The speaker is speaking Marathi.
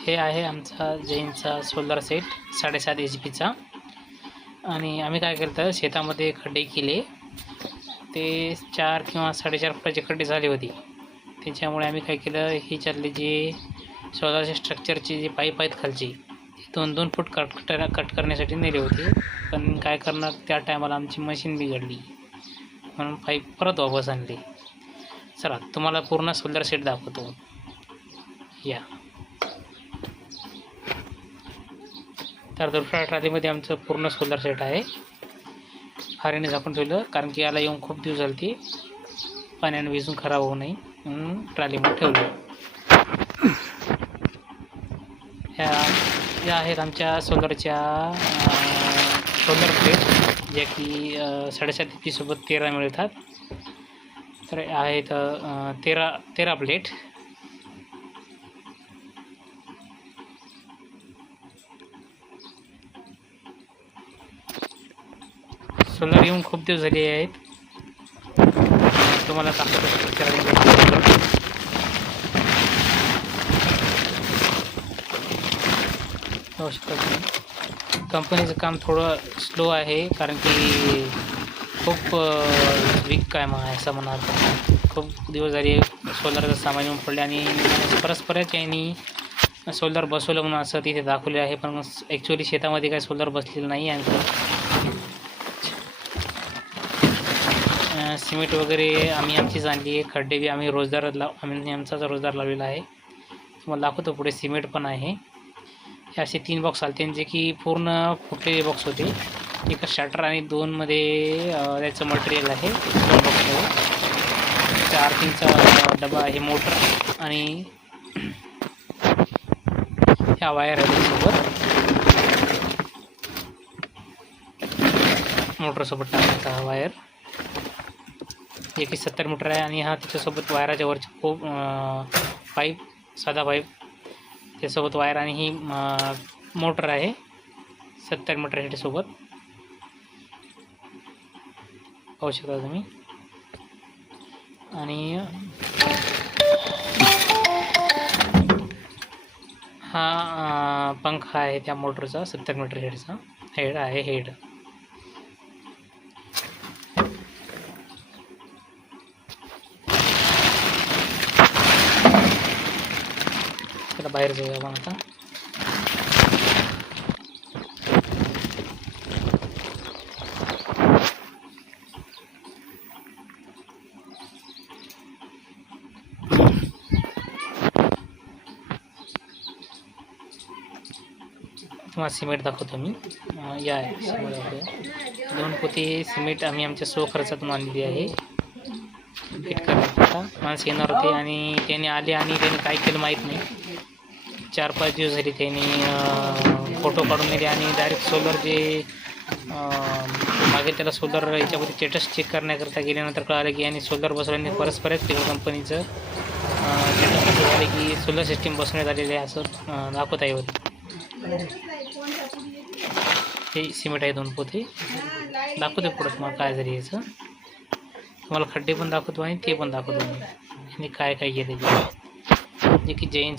हे आहे आमचा जैनचा सोलर सेट 7.5 HP आणि आम्ही काय केलं तर शेतामध्ये खड्डे केले. ते 4 किंवा 4.5 फुटाचे खड्डे झाले होते. त्याच्यामुळे आम्ही काय केलं, ह्याच्यातले जे सोलरच्या स्ट्रक्चरचे जे पाईप आहेत खालचे 2-2 फूट कट करण्यासाठी नेले होते. पण काय करणार, त्या टायमाला आमची मशीन बिघडली म्हणून पाईप परत वापस आणले. चला तुम्हाला पूर्ण सोलर सेट दाखवतो. या तर दुसऱ्या ट्रॉलीमध्ये आमचं पूर्ण सोलर सेट आहे. हारीने झाकून ठेवलं कारण की याला येऊन खूप दिवस झाले, ते पाण्याने भिजून खराब होऊ नये म्हणून ट्रॉलीमध्ये ठेवलं. या आहेत आमच्या सोलरच्या सोलर प्लेट, ज्या की 7.5 HP सोबत 13 मिळतात. तर आहेत 13 प्लेट. सोलर येऊन खूप दिवस झाले आहेत. तुम्हाला कंपनीचं काम थोडं स्लो आहे कारण की खूप वीक काम आहे असं म्हणा. खूप दिवस झाले सोलरचं सामान येऊन पडले आणि परस्परच यांनी सोलर बसवलं म्हणून असं तिथे दाखवले आहे, पण ॲक्च्युली शेतामध्ये काही सोलर बसलेलं नाही. आणि सिमेंट वगैरे आम्ही आमचीच आणली आहे. खड्डे बी आम्ही आम्ही आमचाच रोजदार लावलेला आहे. तुम्हाला दाखवतो पुढे. सिमेंट पण आहे. हे असे 3 बॉक्स आले, जे की पूर्ण फुटलेले बॉक्स होते. एक स्टार्टर आणि 2मध्ये त्याचं मटेरियल आहे. 2 बॉक्स आहे. 4-3चा डबा आहे मोटर, आणि ह्या वायर आहे सोबत, मोटरसोबत टाकायचा हा वायर. एक 70 मीटर आहे, आणि हा त्याच्यासोबत वायराच्या वरची खूप पाईप, साधा पाईप त्यासोबत वायर, आणि ही मोटर आहे 70 मीटर ह्याच्यासोबत. पाहू शकता तुम्ही. आणि हा पंखा आहे त्या मोटरचा, 70 मीटर हेडचा हेड आहे. हेड त्याला बाहेर जाऊया आपण आता. तुम्हाला सिमेंट दाखवतो मी. या आहे सिमेंट दाखवतो. 2 पोते सिमेंट आम्ही आमच्या खर्चातून आणलेली आहे. फिट करण्याकरता माणसं येणार होते आणि त्याने आले, आणि त्याने काय केलं माहीत नाही. 4-5 दिवस झाले त्यांनी फोटो काढून नेले, आणि डायरेक्ट सोलर जे मागे त्याला सोलर याच्यामध्ये स्टेटस चेक करण्याकरता गेल्यानंतर कळालं की यांनी सोलर बसवल्याने परस्परच ते कंपनीचं स्टेटस झाले की सोलर सिस्टीम बसवण्यात आलेले आहे असं दाखवत आहे होते. हे सिमेंट आहे 2 पोते. दाखवते पुढं तुम्हाला काय झाली याचं. तुम्हाला खड्डे पण दाखवतो आणि ते पण दाखवतो आणि काय काय केले जे की जैनचा